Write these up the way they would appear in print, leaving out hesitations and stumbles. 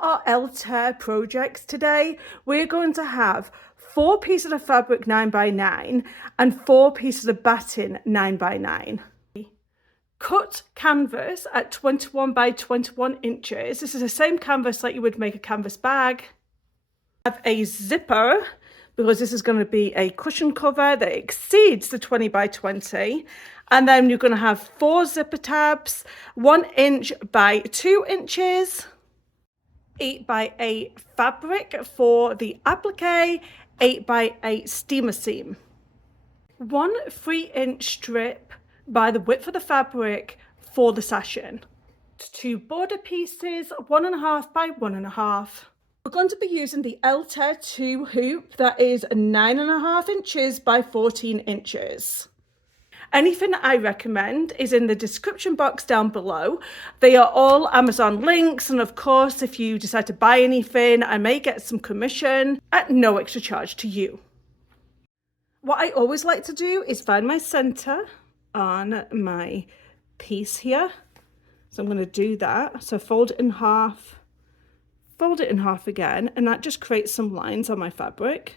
our Altair projects today, we're going to have 4 pieces of fabric 9x9 and 4 pieces of batting 9x9. Cut canvas at 21 by 21 inches. This is the same canvas like you would make a canvas bag. Have a zipper because this is going to be a cushion cover that exceeds the 20 by 20. And then you're going to have 4 zipper tabs, 1 inch by 2 inches, 8 by 8 fabric for the applique, 8 by 8 steamer seam, 1 3-inch strip by the width of the fabric for the sashing, 2 border pieces, 1.5 by 1.5. We're going to be using the Altair 2 hoop that is 9.5 inches by 14 inches. Anything I recommend is in the description box down below. They are all Amazon links, and of course, if you decide to buy anything, I may get some commission at no extra charge to you. What I always like to do is find my center on my piece here. So I'm going to do that. So fold it in half again, and that just creates some lines on my fabric.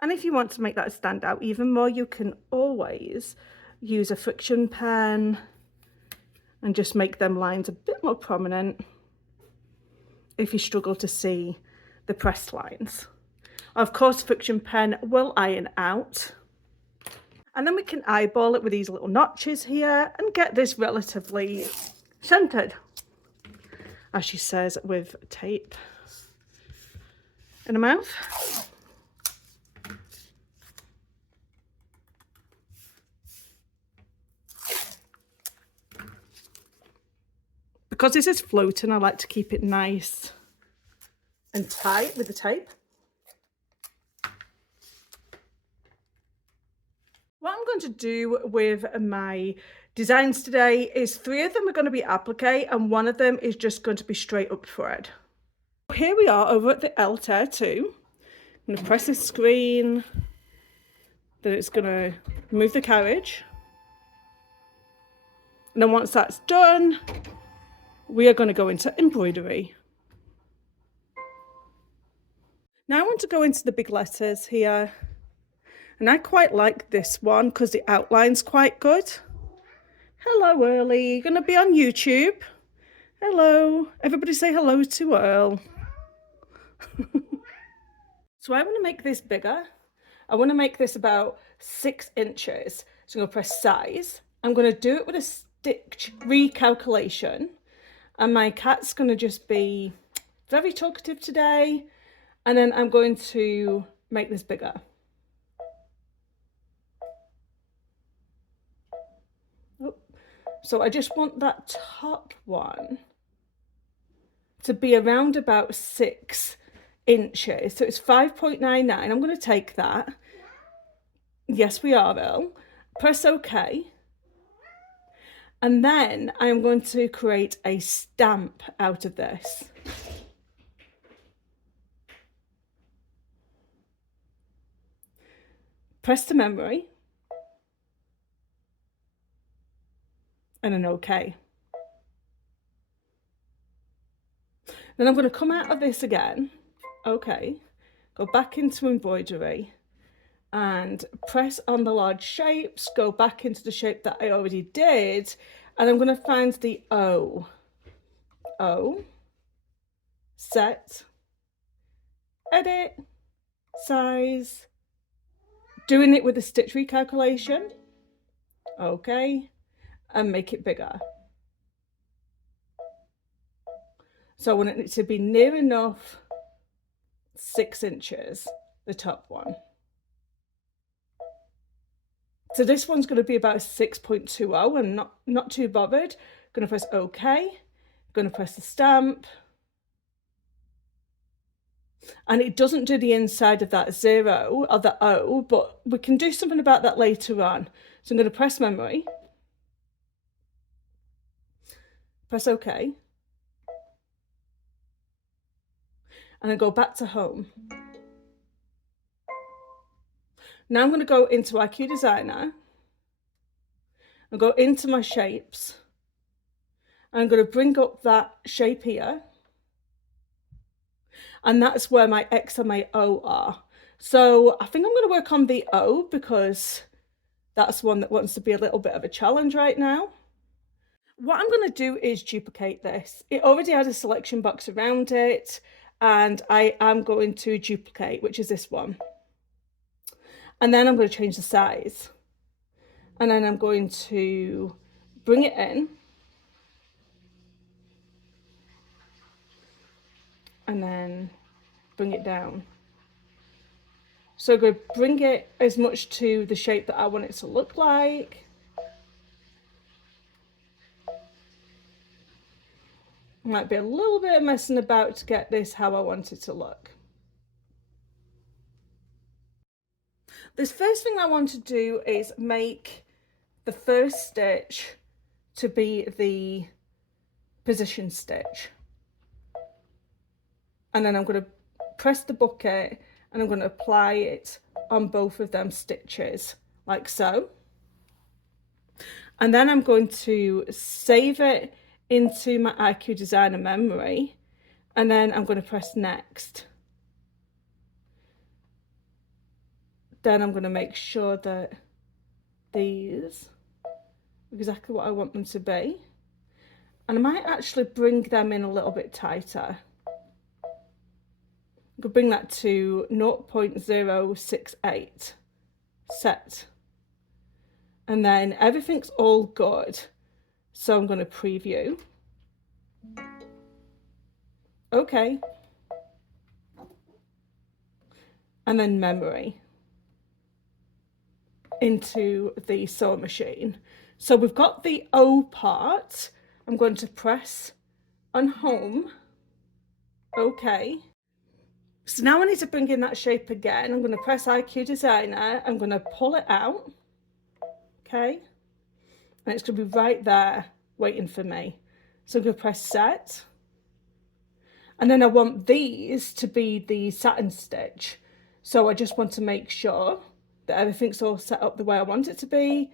And if you want to make that stand out even more, you can always use a friction pen and just make them lines a bit more prominent if you struggle to see the pressed lines. Of course, friction pen will iron out. And then we can eyeball it with these little notches here and get this relatively centered, as she says, with tape in her mouth. Because this is floating, I like to keep it nice and tight with the tape. What I'm going to do with my designs today is 3 of them are going to be applique and 1 of them is just going to be straight up thread. Here we are over at the Altair 2. I'm going to press the screen, then it's going to move the carriage. And then once that's done, we are going to go into embroidery. Now I want to go into the big letters here. And I quite like this one because the outline's quite good. Hello, Early. You're going to be on YouTube. Hello. Everybody say hello to Earl. So I want to make this bigger. I want to make this about 6 inches. So I'm going to press size. I'm going to do it with a stitch recalculation. And my cat's going to just be very talkative today. And then I'm going to make this bigger. So I just want that top one to be around about 6 inches. So it's 5.99. I'm going to take that. Yes, we are, Earl. Press OK. And then I'm going to create a stamp out of this. Press to memory. And an OK. Then I'm going to come out of this again. OK. Go back into embroidery. And press on the large shapes, go back into the shape that I already did, and I'm going to find the O. O, set, edit, size, doing it with a stitch recalculation, okay, and make it bigger. So I want it to be near enough 6 inches, the top one. So this one's going to be about 6.20 and not too bothered. Going to press OK. Going to press the stamp. And it doesn't do the inside of that 0 or the O, but we can do something about that later on. So I'm going to press memory. Press OK. And then go back to home. Now I'm going to go into IQ Designer and go into my shapes I'm going to bring up that shape here. And that's where my X and my O are. So I think I'm going to work on the O because that's one that wants to be a little bit of a challenge right now. What I'm going to do is duplicate this. It already had a selection box around it, and I am going to duplicate, which is this one. And then I'm going to change the size. And then I'm going to bring it in. And then bring it down. So I'm going to bring it as much to the shape that I want it to look like. Might be a little bit of messing about to get this how I want it to look. This first thing I want to do is make the first stitch to be the position stitch. And then I'm going to press the bucket and I'm going to apply it on both of them stitches, like so. And then I'm going to save it into my IQ Designer memory, and then I'm going to press next. Then I'm going to make sure that these are exactly what I want them to be. And I might actually bring them in a little bit tighter. I'm going to bring that to 0.068 set. And then everything's all good. So I'm going to preview. Okay. And then memory into the sewing machine. So we've got the O part. I'm going to press on home. Okay. So now I need to bring in that shape again. I'm going to press IQ Designer. I'm going to pull it out. Okay. And it's going to be right there waiting for me. So I'm going to press set. And then I want these to be the satin stitch. So I just want to make sure that everything's all set up the way I want it to be.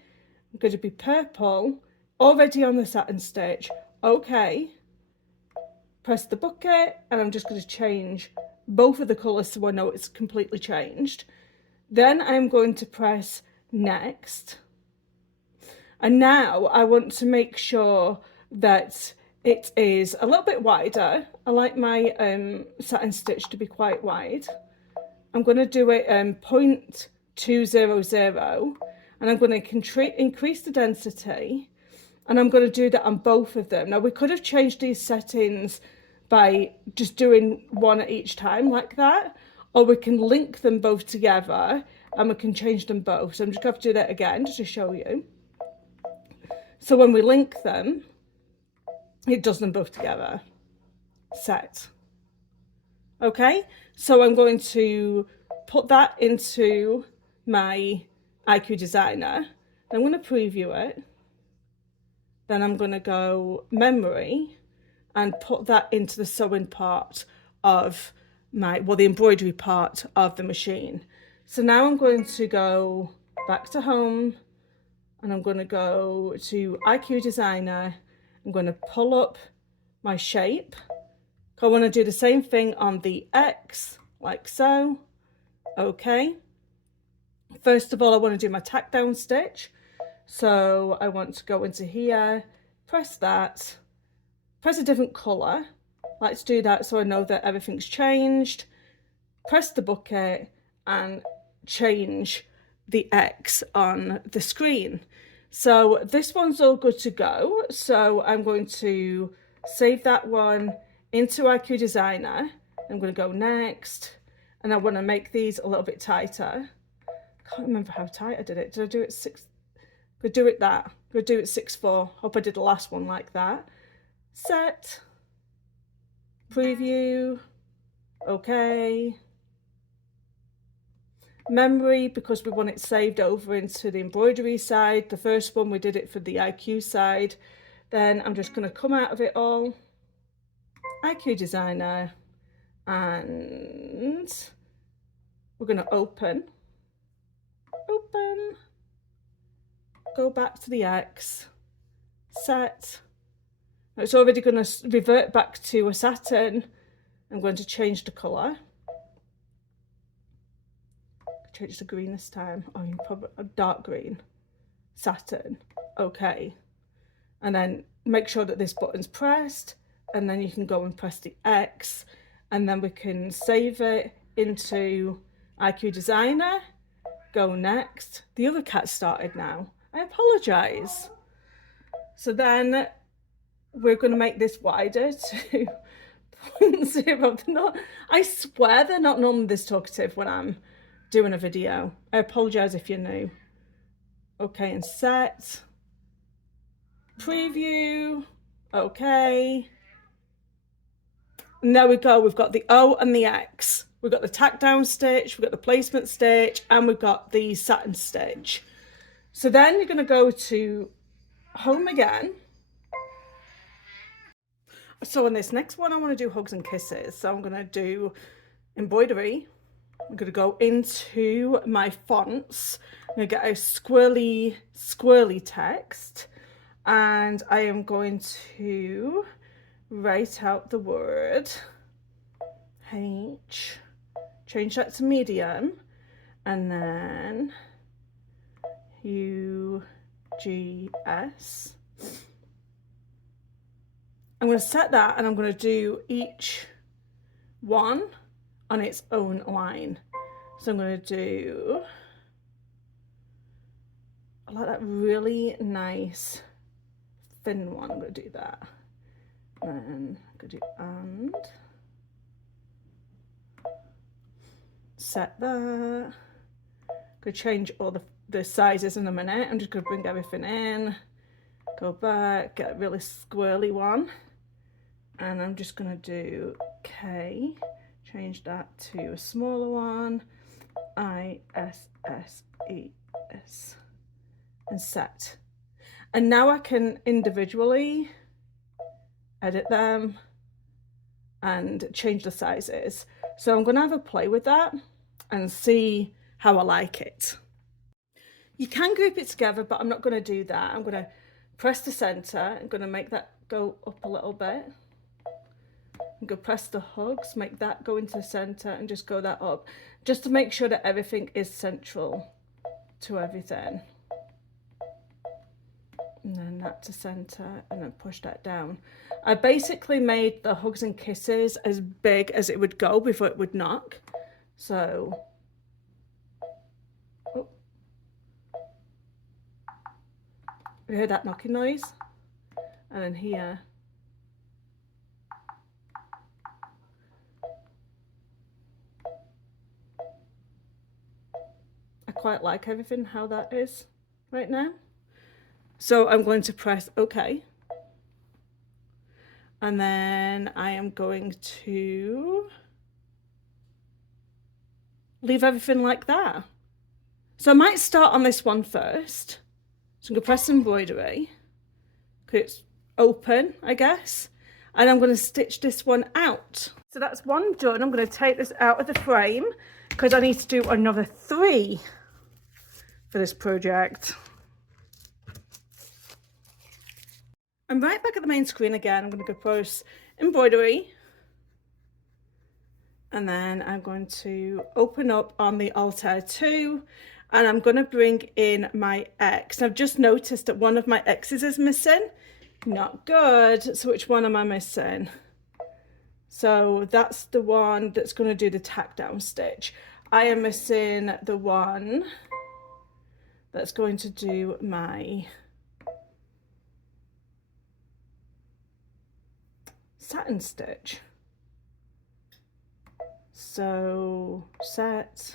I'm going to be purple, already on the satin stitch. Okay. Press the bucket, and I'm just going to change both of the colours so I know it's completely changed. Then I'm going to press next. And now I want to make sure that it is a little bit wider. I like my satin stitch to be quite wide. I'm going to do it 0.200, and I'm going to increase the density, and I'm going to do that on both of them. Now we could have changed these settings by just doing one at each time like that, or we can link them both together and we can change them both. So I'm just going to do that again just to show you. So when we link them, it does them both together. Set. Okay, so I'm going to put that into my IQ Designer. I'm going to preview it. Then I'm going to go memory and put that into the sewing part of the embroidery part of the machine. So now I'm going to go back to home, and I'm going to go to IQ Designer. I'm going to pull up my shape. I want to do the same thing on the X, like so. Okay. First of all, I want to do my tack down stitch. So I want to go into here, press that, press a different colour. Let's do that so I know that everything's changed. Press the bucket and change the X on the screen. So this one's all good to go. So I'm going to save that one into IQ Designer. I'm going to go next, and I want to make these a little bit tighter. I can't remember how tight I did it. Did I do it 6? Could do it that. Could do it 6/4. Hope I did the last one like that. Set. Preview. Okay. Memory, because we want it saved over into the embroidery side. The first one we did it for the IQ side. Then I'm just going to come out of it all. IQ Designer, and we're going to open, go back to the X, set, It's already going to revert back to a satin. I'm going to change the colour. Change to green this time. Oh, you probably a dark green. Satin. Okay. And then make sure that this button's pressed, and then you can go and press the X, and then we can save it into IQ Designer. Go next. The other cat started now. I apologise. So then we're going to make this wider to 0.0. I swear they're not normally this talkative when I'm doing a video. I apologise if you're new. Okay, and set. Preview. Okay. And there we go. We've got the O and the X. We've got the tack down stitch, we've got the placement stitch, and we've got the satin stitch. So then you're going to go to home again. So on this next one, I want to do hugs and kisses. So I'm going to do embroidery. I'm going to go into my fonts. I'm going to get a squirrely text. And I am going to write out the word H. Change that to medium. And then UGS. I'm going to set that, and I'm going to do each one on its own line. So I'm going to do, I like that really nice thin one. I'm going to do that. And then I'm going to do and. Set that. I'm going to change all the sizes in a minute. I'm just going to bring everything in. Go back, get a really squirrely one. And I'm just going to do K, change that to a smaller one, ISSES, and set. And now I can individually edit them and change the sizes. So I'm going to have a play with that and see how I like it. You can group it together, but I'm not going to do that. I'm going to press the center. I'm going to make that go up a little bit. I'm going to press the hugs, make that go into the center, and just go that up, just to make sure that everything is central to everything. And then that to center, and then push that down. I basically made the hugs and kisses as big as it would go before it would knock. So, oh. You heard that knocking noise? And then here. I quite like everything how that is right now. So I'm going to press OK. And then I am going to leave everything like that. So I might start on this one first. So I'm going to press embroidery, because it's open, I guess. And I'm going to stitch this one out. So that's one done. I'm going to take this out of the frame because I need to do another 3 for this project. I'm right back at the main screen again. I'm going to go press embroidery, and then I'm going to open up on the Altair 2, and I'm going to bring in my X. I've just noticed that one of my X's is missing. Not good. So which one am I missing? So that's the one that's going to do the tack down stitch. I am missing the one that's going to do my satin stitch. So set,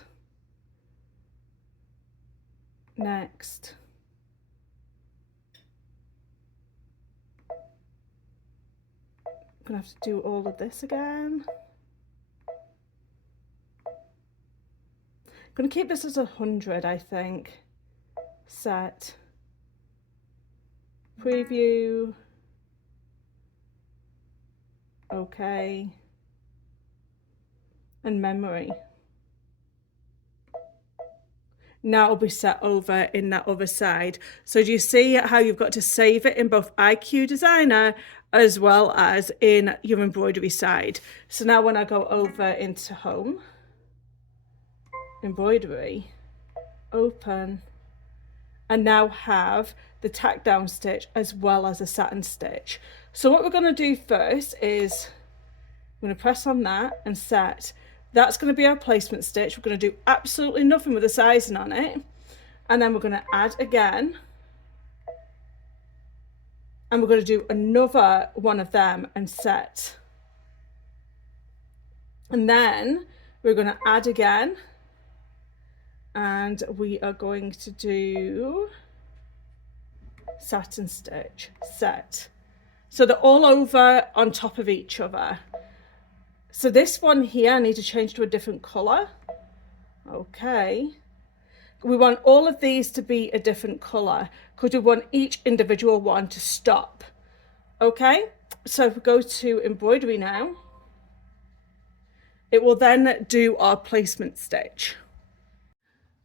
next, I'm gonna have to do all of this again. I'm gonna keep this as 100, I think. Set, preview, okay, and memory. now it'll be set over in that other side. So do you see how you've got to save it in both IQ Designer as well as in your embroidery side? So now when I go over into home, embroidery, open, and now have the tack down stitch as well as a satin stitch. So what we're going to do first is I'm going to press on that and set. That's going to be our placement stitch. We're going to do absolutely nothing with the sizing on it. And then we're going to add again. And we're going to do another one of them and set. And then we're going to add again. And we are going to do satin stitch, set. So they're all over on top of each other. So this one here, I need to change to a different colour. Okay. We want all of these to be a different colour because we want each individual one to stop. Okay. So if we go to embroidery now, it will then do our placement stitch.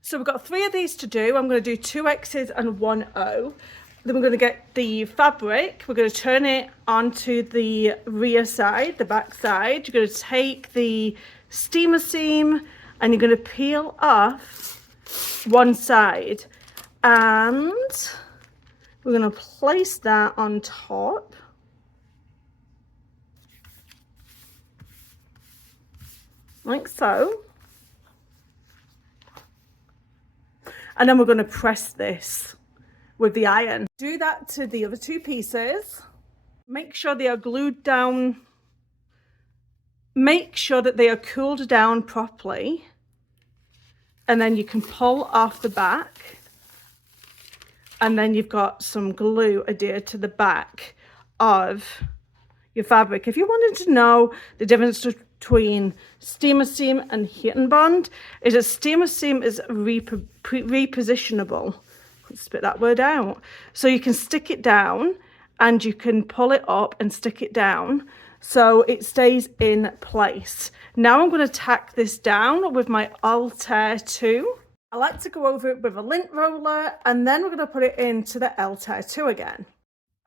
So we've got 3 of these to do. I'm going to do 2 X's and 1 O. Then we're going to get the fabric, we're going to turn it onto the rear side, the back side. You're going to take the steamer seam and you're going to peel off one side. And we're going to place that on top. Like so. And then we're going to press this with the iron. Do that to the other 2 pieces. Make sure they are glued down. Make sure that they are cooled down properly. And then you can pull off the back. And then you've got some glue adhered to the back of your fabric. If you wanted to know the difference between steamer seam and heat and bond, is that steamer seam is repositionable. Spit that word out. So you can stick it down and you can pull it up and stick it down so it stays in place. Now I'm going to tack this down with my Altair 2. I like to go over it with a lint roller and then we're going to put it into the Altair 2 again.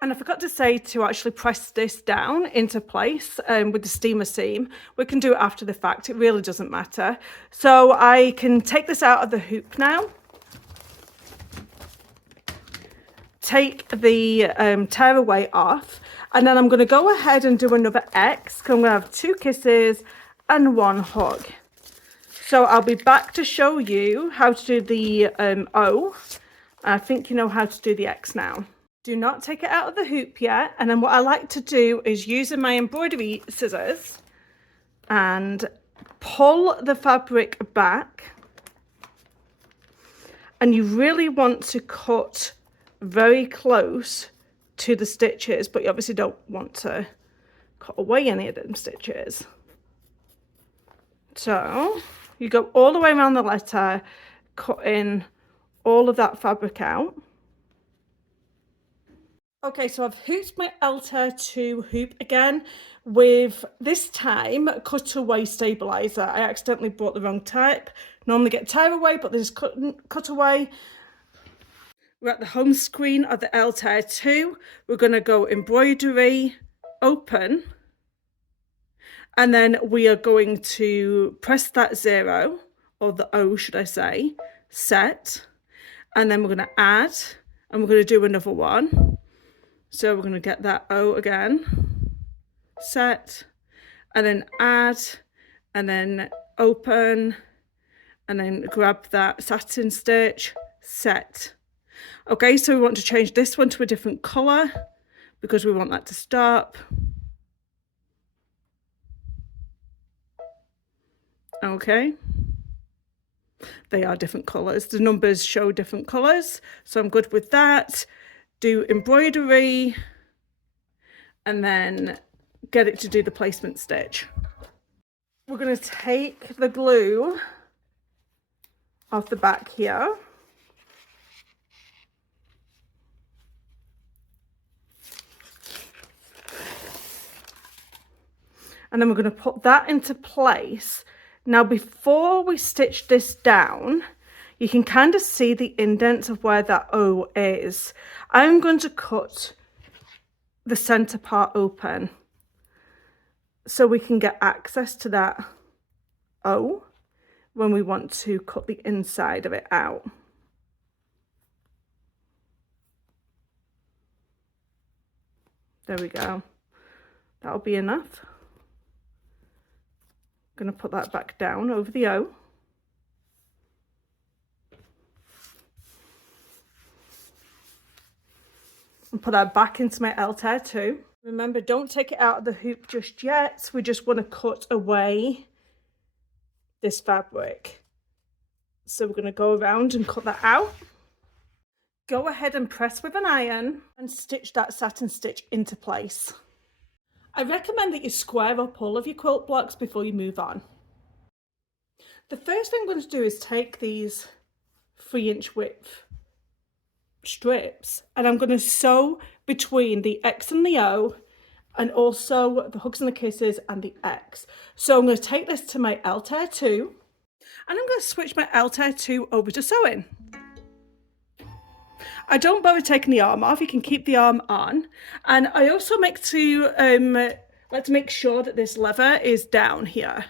And I forgot to say to actually press this down into place with the steamer seam. We can do it after the fact. It really doesn't matter. So I can take this out of the hoop now. Take the tearaway off, and then I'm going to go ahead and do another X because I'm going to have 2 kisses and 1 hug. So I'll be back to show you how to do the O. I think you know how to do the X now. Do not take it out of the hoop yet. And then what I like to do is using my embroidery scissors and pull the fabric back. And you really want to cut very close to the stitches, but you obviously don't want to cut away any of them stitches. So you go all the way around the letter, cutting all of that fabric out. Okay, so I've hooped my Altair 2 hoop again with, this time, cutaway stabilizer. I accidentally bought the wrong type. Normally get tearaway, but this is cutaway. We're at the home screen of the Altair 2. We're going to go embroidery, open, and then we are going to press that 0, or the O should I say, set, and then we're going to add, and we're going to do another one. So we're going to get that O again, set, and then add, and then open, and then grab that satin stitch, set. Okay, so we want to change this one to a different colour because we want that to stop. Okay. They are different colours. The numbers show different colours. So I'm good with that. Do embroidery and then get it to do the placement stitch. We're going to take the glue off the back here. And then we're going to put that into place. Now, before we stitch this down, you can kind of see the indents of where that O is. I'm going to cut the center part open so we can get access to that O when we want to cut the inside of it out. There we go. That'll be enough. I'm going to put that back down over the O. And put that back into my Altair too. Remember, don't take it out of the hoop just yet. We just want to cut away this fabric. So we're going to go around and cut that out. Go ahead and press with an iron and stitch that satin stitch into place. I recommend that you square up all of your quilt blocks before you move on. The first thing I'm going to do is take these 3-inch width strips and I'm going to sew between the X and the O, and also the hugs and the kisses and the X. So I'm going to take this to my Altair 2 and I'm going to switch my Altair 2 over to sewing. I don't bother taking the arm off, you can keep the arm on, and I also like to make sure that this lever is down here.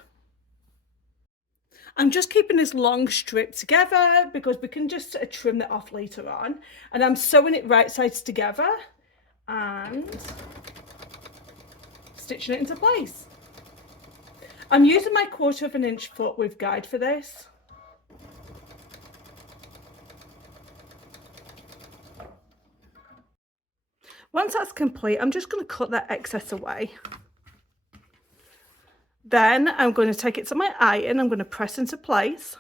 I'm just keeping this long strip together because we can just trim that off later on, and I'm sewing it right sides together and stitching it into place. I'm using my 1/4 inch foot width guide for this. Once that's complete, I'm just going to cut that excess away. Then I'm going to take it to my iron, I'm going to press into place.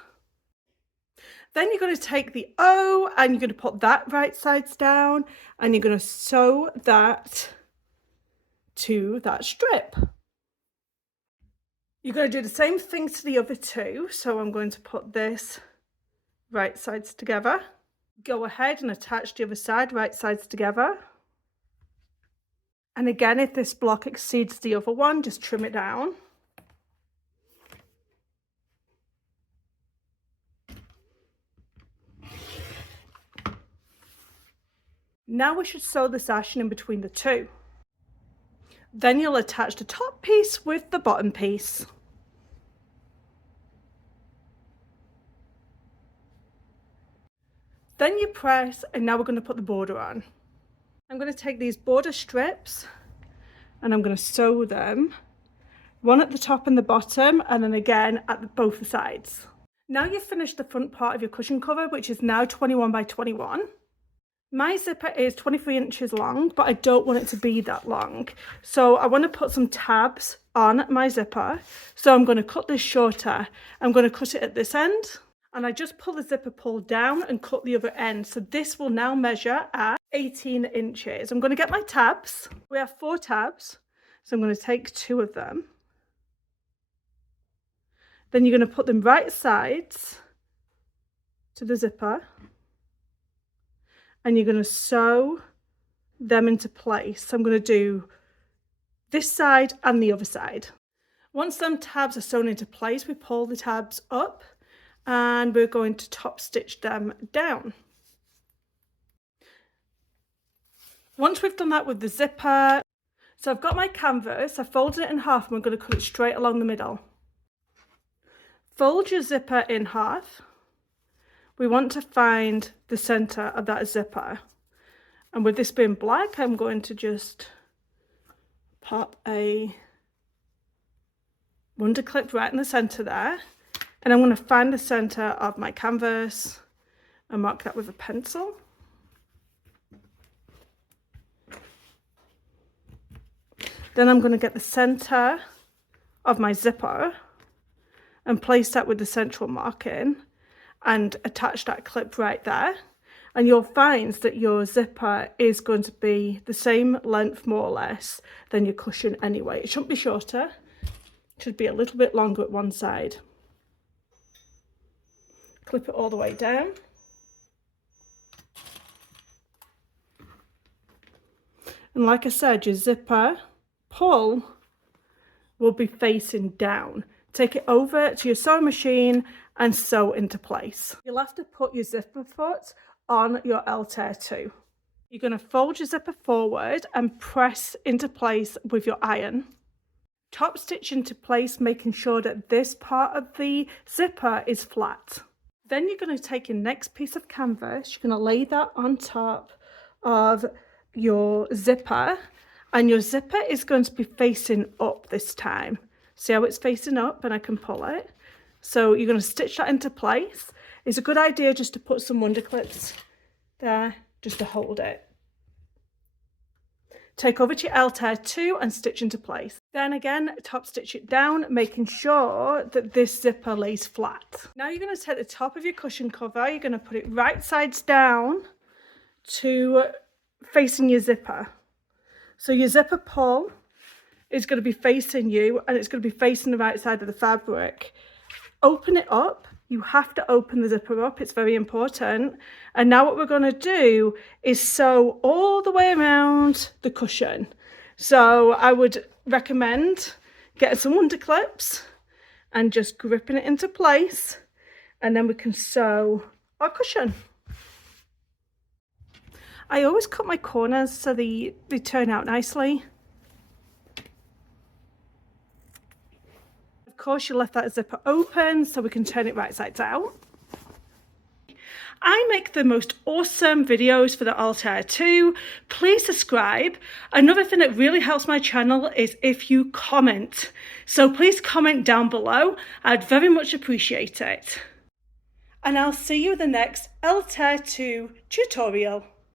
Then you're going to take the O and you're going to put that right sides down and you're going to sew that to that strip. You're going to do the same thing to the other two. So I'm going to put this right sides together. Go ahead and attach the other side right sides together. And again, if this block exceeds the other one, just trim it down. Now we should sew the sashing in between the two. Then you'll attach the top piece with the bottom piece. Then you press, and now we're going to put the border on. I'm going to take these border strips and I'm going to sew them, one at the top and the bottom, and then again at both the sides. Now you've finished the front part of your cushion cover, which is now 21 by 21. My zipper is 23 inches long, but I don't want it to be that long. So I want to put some tabs on my zipper. So I'm going to cut this shorter. I'm going to cut it at this end. And I just pull the zipper pull down and cut the other end. So this will now measure at 18 inches. I'm going to get my tabs. We have 4 tabs. So I'm going to take 2 of them. Then you're going to put them right sides to the zipper. And you're going to sew them into place. So I'm going to do this side and the other side. Once them tabs are sewn into place, we pull the tabs up and we're going to top stitch them down. Once we've done that with the zipper, so I've got my canvas, I folded it in half and we're going to cut it straight along the middle. Fold your zipper in half. We want to find the center of that zipper, and with this being black, I'm going to just pop a wonder clip right in the center there, and I'm going to find the center of my canvas and mark that with a pencil. Then I'm going to get the center of my zipper and place that with the central marking and attach that clip right there, and you'll find that your zipper is going to be the same length more or less than your cushion anyway. It shouldn't be shorter, it should be a little bit longer at one side. Clip it all the way down. And like I said, your zipper pull will be facing down take it over to your sewing machine and sew into place. You'll have to put your zipper foot on your Altair too. You're going to fold your zipper forward and press into place with your iron. Top stitch into place, making sure that this part of the zipper is flat. Then you're going to take your next piece of canvas, you're going to lay that on top of your zipper, and your zipper is going to be facing up this time. See how it's facing up, and I can pull it. So you're going to stitch that into place. It's a good idea just to put some wonder clips there just to hold it. Take over to your Altair 2 and stitch into place. Then again, top stitch it down, making sure that this zipper lays flat. Now you're going to take the top of your cushion cover, you're going to put it right sides down to facing your zipper. So your zipper pull is going to be facing you, and it's going to be facing the right side of the fabric. Open it up. You have to open the zipper up, it's very important. And now what we're going to do is sew all the way around the cushion. So I would recommend getting some wonder clips and just gripping it into place, and then we can sew our cushion. I always cut my corners so they turn out nicely. Of course, you left that zipper open so we can turn it right sides out. I make the most awesome videos for the Altair 2. Please subscribe. Another thing that really helps my channel is if you comment. So please comment down below. I'd very much appreciate it. And I'll see you in the next Altair 2 tutorial.